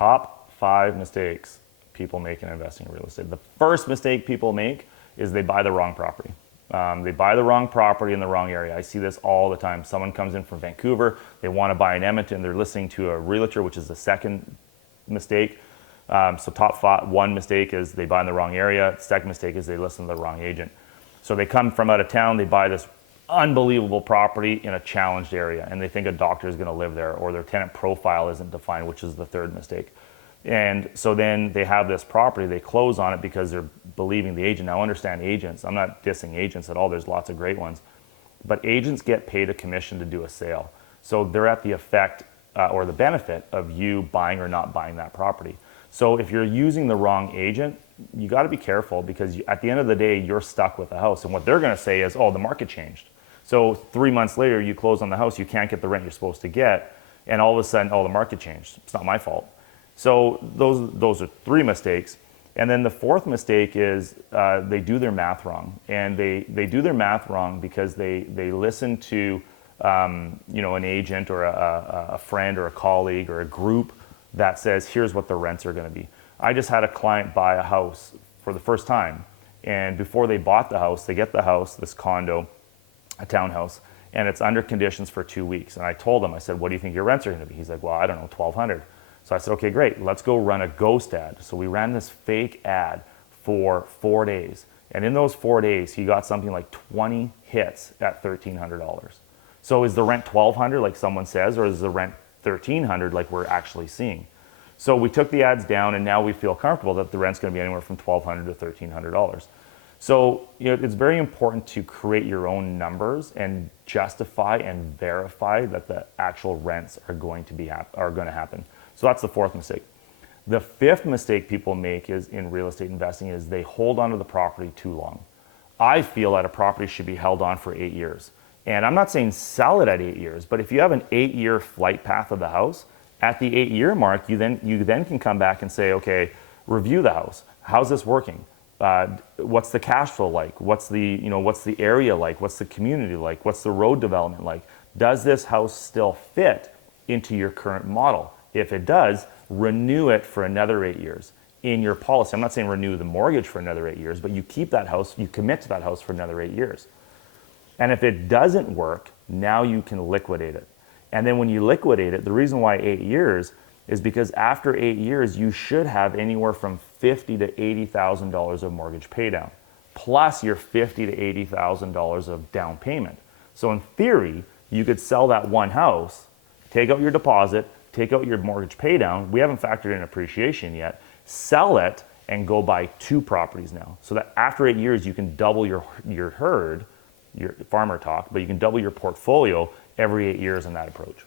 top 5 mistakes people make in investing in real estate. The first mistake people make is they buy the wrong property. They buy the wrong property in the wrong area. I see this all the time. Someone comes in from Vancouver, they want to buy in Edmonton, they're listening to a realtor, which is the second mistake. So one mistake is they buy in the wrong area. Second mistake is they listen to the wrong agent. So they come from out of town, they buy this unbelievable property in a challenged area, and they think a doctor is going to live there, or their tenant profile isn't defined, which is the third mistake. And so then they have this property, they close on it because they're believing the agent. Now understand agents, I'm not dissing agents at all, there's lots of great ones, but agents get paid a commission to do a sale. So they're at the effect or the benefit of you buying or not buying that property. So if you're using the wrong agent, you got to be careful, because at the end of the day, you're stuck with the house. And what they're going to say is, oh, the market changed. So 3 months later, you close on the house, you can't get the rent you're supposed to get, and all of a sudden, oh, the market changed. It's not my fault. So those are 3 mistakes. And then the fourth mistake is they do their math wrong. And they do their math wrong because they listen to an agent or a friend or a colleague or a group that says, here's what the rents are going to be. I just had a client buy a house for the first time. And before they bought the house, they get the house, this condo, a townhouse, and it's under conditions for 2 weeks. And I told him, I said, what do you think your rents are going to be? He's like, well, I don't know, $1,200. So I said, okay, great, let's go run a ghost ad. So we ran this fake ad for 4 days. And in those 4 days, he got something like 20 hits at $1,300. So is the rent $1,200 like someone says, or is the rent $1,300 like we're actually seeing? So we took the ads down, and now we feel comfortable that the rent's going to be anywhere from $1,200 to $1,300. So it's very important to create your own numbers and justify and verify that the actual rents are going to happen. So that's the fourth mistake. The fifth mistake people make is in real estate investing is they hold onto the property too long. I feel that a property should be held on for 8 years. And I'm not saying sell it at 8 years, but if you have an 8-year flight path of the house, at the 8-year mark, you then can come back and say, okay, review the house. How's this working? What's the cash flow like? What's the area like? What's the community like? What's the road development like? Does this house still fit into your current model? If it does, renew it for another 8 years in your policy. I'm not saying renew the mortgage for another 8 years, but you keep that house, you commit to that house for another 8 years. And if it doesn't work, now you can liquidate it. And then when you liquidate it, the reason why 8 years is because after 8 years, you should have anywhere from $50,000 to $80,000 of mortgage paydown, plus your $50,000 to $80,000 of down payment. So in theory, you could sell that one house, take out your deposit, take out your mortgage paydown. We haven't factored in appreciation yet. Sell it and go buy 2 properties now. So that after 8 years, you can double your herd, your farmer talk, but you can double your portfolio every 8 years in that approach.